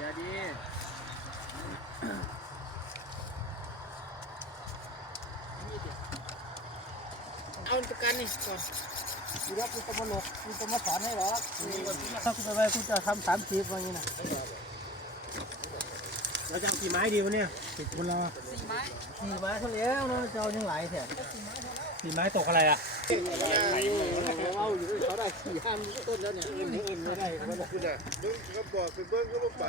เสียดีเอาประกันนี่ก่อนกูรับกูจะมาหลกกูจะมาสอนให้หรอถ้ากูจะไปกูจะทำสามสิบว่างี้นะเราจะเอากี่ไม้ดีวะเนี่ยติดคนเราสี่ไม้สี่ไม้เท่าแล้วเนาะจะเอายังไหลแท้ สีไม้ตกอะไรอะเอาอยู่เขาได้สี่ห้าต้นแล้วเนี่ยอื่นอื่นไม่ได้เขาบอกคุณอะเบิ้งก็บอกไปเบิ้งก็บ่ไป